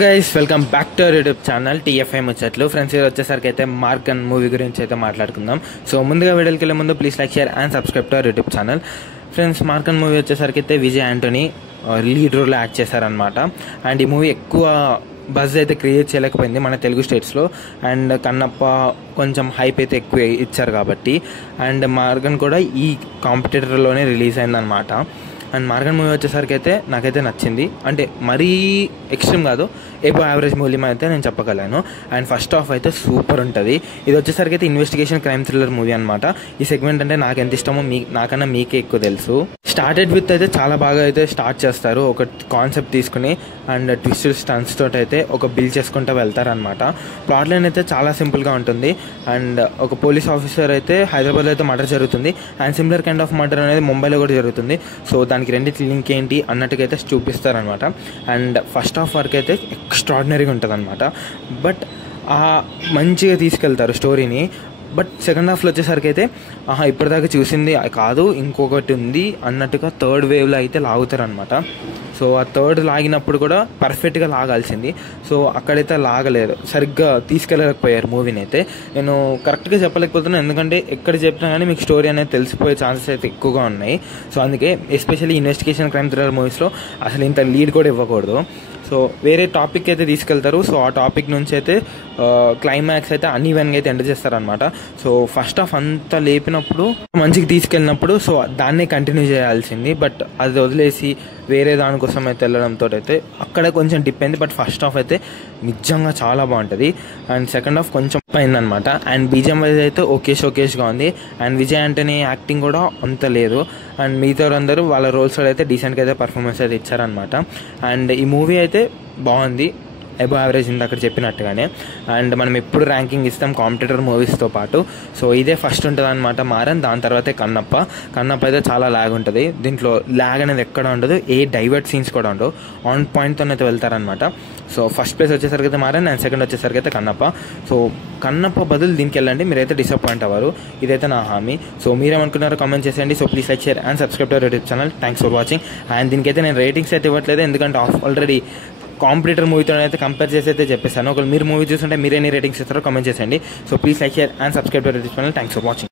Guys welcome back to YouTube channel TFI ముచ్చట్లు. Friends ఇది వచ్చేసరికి అయితే మార్గన్ మూవీ గురించి అయితే మాట్లాడుకుందాం. సో ముందుగా వీడియోకి వెళ్ళే ముందు please like share and subscribe to YouTube channel. Friends Maargan movie వచ్చేసరికి అయితే విజయ్ యాంటోనీ లీడ్ రోల్లో యాక్ట్ చేశారనమాట. అండ్ ఈ మూవీ ఎక్కువ బజ్ అయితే క్రియేట్ చేయలేకపోయింది మన తెలుగు స్టేట్స్లో. అండ్ కన్నప్ప కొంచెం హైప్ అయితే ఎక్కువ ఇచ్చారు కాబట్టి. అండ్ మార్గన్ కూడా ఈ కాంపిటేటర్లోనే రిలీజ్ అయిందనమాట. అండ్ మార్గన్ మూవీ వచ్చేసరికి అయితే నాకైతే నచ్చింది. అంటే మరీ ఎక్స్ట్రీమ్ కాదు, ఎబో యావరేజ్ మూవీ అయితే నేను చెప్పగలను. అండ్ ఫస్ట్ హాఫ్ అయితే సూపర్ ఉంటుంది. ఇది వచ్చేసరికి అయితే ఇన్వెస్టిగేషన్ క్రైమ్ థ్రిల్లర్ మూవీ అనమాట. ఈ సెగ్మెంట్ అంటే నాకు ఎంత ఇష్టమో నాకన్నా మీకే ఎక్కువ తెలుసు. స్టార్టెడ్ విత్ అయితే చాలా బాగా అయితే స్టార్ట్ చేస్తారు, ఒక కాన్సెప్ట్ తీసుకుని అండ్ ట్విస్ట్ స్టన్స్ తోటి అయితే ఒక బిల్డ్ చేసుకుంటూ వెళ్తారనమాట. ప్లాట్ లైన్ అయితే చాలా సింపుల్గా ఉంటుంది. అండ్ ఒక పోలీస్ ఆఫీసర్ అయితే హైదరాబాద్లో అయితే మర్డర్ జరుగుతుంది. And similar kind of murder అనేది ముంబైలో కూడా జరుగుతుంది. సో దానికి రెండింటి లింక్ ఏంటి అన్నట్టుగా అయితే చూపిస్తారనమాట. అండ్ ఫస్ట్ హాఫ్ వరకు అయితే ఎక్స్ట్రాడినరీగా ఉంటుంది అనమాట. బట్ మంచిగా తీసుకెళ్తారు స్టోరీని. బట్ సెకండ్ హాఫ్లో వచ్చేసరికి అయితే ఇప్పటిదాకా చూసింది కాదు, ఇంకొకటి ఉంది అన్నట్టుగా థర్డ్ వేవ్లో అయితే లాగుతారనమాట. సో ఆ థర్డ్ లాగినప్పుడు కూడా పర్ఫెక్ట్గా లాగాల్సింది. సో అక్కడైతే లాగలేరు, సరిగ్గా తీసుకెళ్ళలేకపోయారు మూవీని అయితే. నేను కరెక్ట్గా చెప్పలేకపోతున్నాను, ఎందుకంటే ఎక్కడ చెప్పినా కానీ మీకు స్టోరీ అనేది తెలిసిపోయే ఛాన్సెస్ అయితే ఎక్కువగా ఉన్నాయి. సో అందుకే ఎస్పెషల్లీ ఇన్వెస్టిగేషన్ క్రైమ్ థ్రిల్లర్ మూవీస్లో అసలు ఇంత లీడ్ కూడా ఇవ్వకూడదు. సో వేరే టాపిక్ అయితే తీసుకెళ్తారు. సో ఆ టాపిక్ నుంచి అయితే క్లైమాక్స్ అయితే అన్ఈవెన్గా అయితే ఎండ్ చేస్తారనమాట. సో ఫస్ట్ హాఫ్ అంతా లేపినప్పుడు మంచిగా తీసుకెళ్ళినప్పుడు సో దాన్నే కంటిన్యూ చేయాల్సింది. బట్ అది వదిలేసి వేరే దానికోసం అయితే వెళ్ళడంతో అయితే అక్కడ కొంచెం డిప్ అయింది. బట్ ఫస్ట్ హాఫ్ అయితే నిజంగా చాలా బాగుంటుంది. అండ్ సెకండ్ హాఫ్ కొంచెం అయిందనమాట. అండ్ బీజిఎం వైజ్ అయితే షోకేష్గా ఉంది. అండ్ విజయ్ యాంటనీ యాక్టింగ్ కూడా అంత లేదు. అండ్ మిగతా అందరూ వాళ్ళ రోల్స్ అయితే డీసెంట్గా అయితే పర్ఫార్మెన్స్ అయితే ఇచ్చారనమాట. అండ్ ఈ మూవీ అయితే బాగుంది, అబో యావరేజ్ ఉంది అక్కడ చెప్పినట్టుగానే. అండ్ మనం ఎప్పుడు ర్యాంకింగ్ ఇస్తాం కాంపిటేటర్ మూవీస్తో పాటు. సో ఇదే ఫస్ట్ ఉంటుంది అనమాట మారన్. దాని తర్వాతే కన్నప్ప అయితే చాలా ల్యాగ్ ఉంటుంది. దీంట్లో ల్యాగ్ అనేది ఎక్కడ ఉండదు, ఏ డైవర్ట్ సీన్స్ కూడా ఉండవు, ఆన్ పాయింట్తో అయితే వెళ్తారనమాట. సో ఫస్ట్ ప్లేస్ వచ్చేసరికి అయితే మారన్ అండ్ సెకండ్ వచ్చేసరికి అయితే కన్నప్ప. సో కన్నప్ప బదులు దీనికి వెళ్ళండి, మీరైతే డిసప్పాయింట్ అవ్వరు, ఇదైతే నా హామీ. సో మీరేమనుకున్నారో కామెంట్ చేసేయండి. So please like share and subscribe to YouTube channel. Thanks for watching. And దీనికైతే నేను రేటింగ్స్ అయితే ఇవ్వట్లేదు, ఎందుకంటే ఆల్రెడీ కాంపిటేటర్ మూవీతో అయితే కంపేర్ చేసి అయితే చెప్పేస్తాను. ఒకవేళ మీరు మూవీ చూస్తుంటే మీరు ఎన్ని రేటింగ్స్ ఇస్తారో కామెంట్ చేసేయండి. So please like share and subscribe to YouTube channel. Thanks for watching.